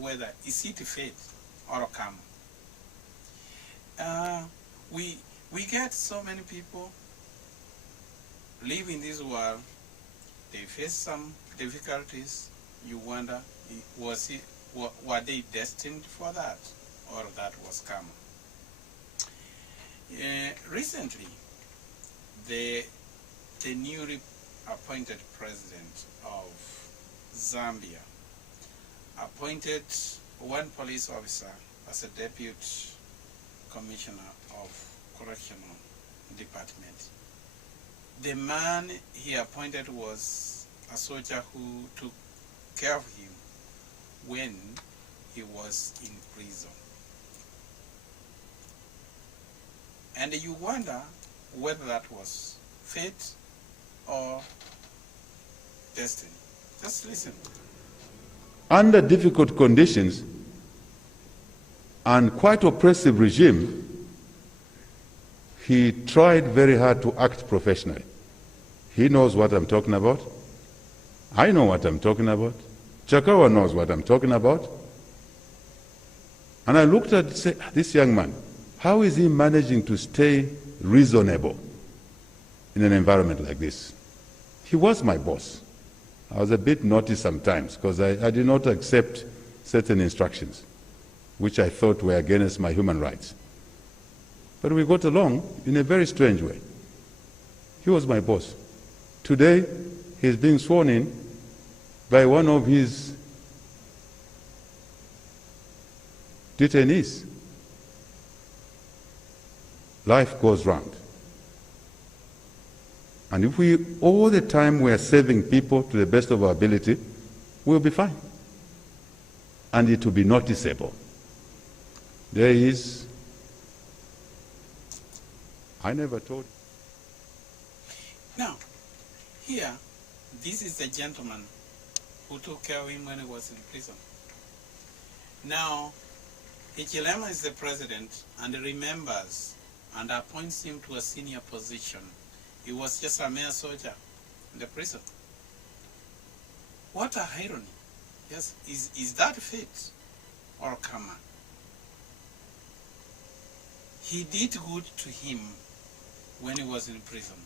whether is it fate or karma. We get so many people live in this world. They face some difficulties. You wonder, were they destined for that, or that was karma? Recently, the newly appointed president of Zambia appointed one police officer as a deputy commissioner of correctional department. The man he appointed was a soldier who took care of him when he was in prison. And you wonder whether that was fate or destiny. Just listen. Under difficult conditions and quite oppressive regime, he tried very hard to act professionally. He knows what I'm talking about. I know what I'm talking about. Chakawa knows what I'm talking about. And I looked at this young man. How is he managing to stay reasonable in an environment like this? He was my boss. I was a bit naughty sometimes because I did not accept certain instructions, which I thought were against my human rights. But we got along in a very strange way. He was my boss. Today, he's being sworn in by one of his detainees. Life goes round. And if we, all the time we are saving people to the best of our ability, we'll be fine. And it will be noticeable. There is, I never told. Now, here, this is the gentleman who took care of him when he was in prison. Now, Hichilema is the president and remembers and appoints him to a senior position. He was just a mere soldier in the prison. What a irony. Yes, is that fate or karma? He did good to him when he was in prison,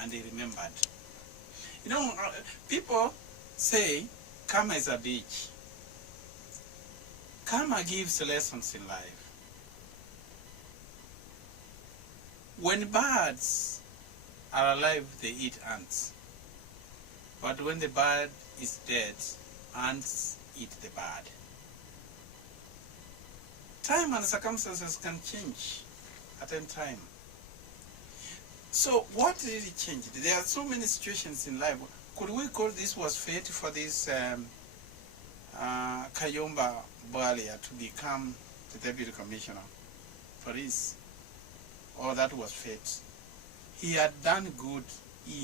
and he remembered. You know, people say karma is a bitch. Karma gives lessons in life. When birds are alive, they eat ants. But when the bird is dead, ants eat the bird. Time and circumstances can change at any time. So what really changed? There are so many situations in life. Could we call this was fate for this Kayumba Bwalia to become the deputy commissioner for this? Or that was fate? He had done good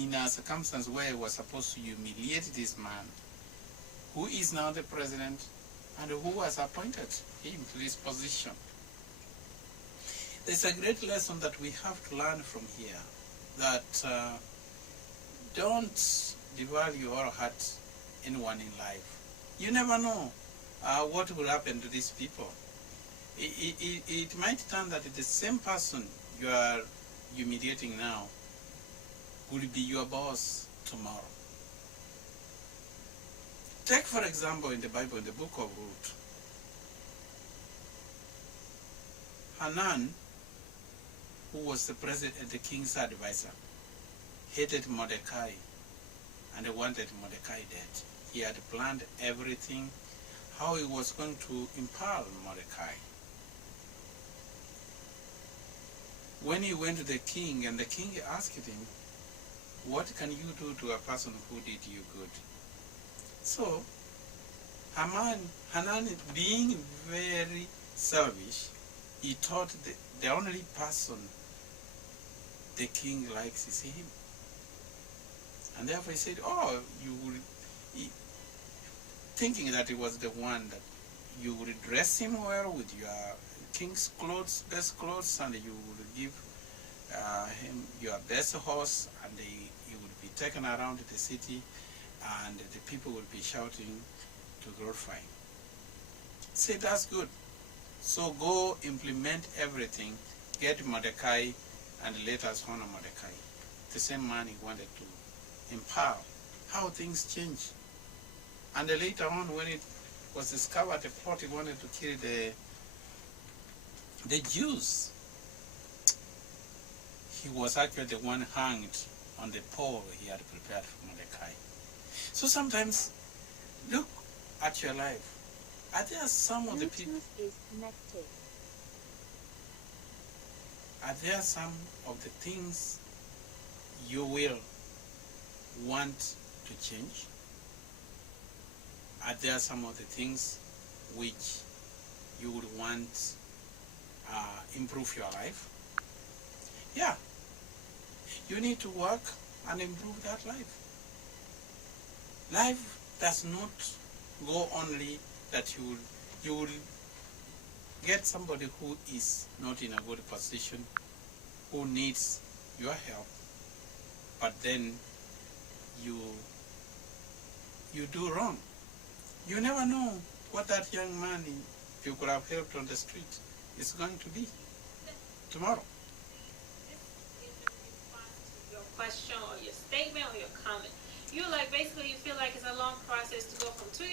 in a circumstance where he was supposed to humiliate this man, who is now the president and who has appointed him to this position. There's a great lesson that we have to learn from here, that don't devalue or hurt anyone in life. You never know what will happen to these people. It might turn that the same person you are humiliating now will be your boss tomorrow. Take, for example, in the Bible, in the book of Ruth, Hanan, who was the king's advisor, hated Mordecai and wanted Mordecai dead. He had planned everything, how he was going to impale Mordecai. When he went to the king, and the king asked him, what can you do to a person who did you good? So, Hanan, being very selfish, he thought the only person the king likes is him. And therefore he said, oh, thinking that he was the one that you would dress him well with your king's clothes, best clothes, and you would give him your best horse, and he would be taken around the city, and the people would be shouting to glorify him. Say, that's good. So go implement everything, get Mordecai, and let us honor Mordecai. The same man he wanted to empower. How things change. And later on, when it was discovered the plot he wanted to kill the Jews, he was actually the one hanged on the pole he had prepared for Mordecai. So sometimes, look at your life. Are there some of the people? Bluetooth is connected. Are there some of the things you will want to change? Are there some of the things which you would want improve your life? Yeah. You need to work and improve that life. Life does not go only that you will get somebody who is not in a good position, who needs your help, but then you do wrong. You never know what that young man you could have helped on the street is going to be tomorrow. This is in response to your question or your statement or your comment. You basically you feel like it's a long process to go from 2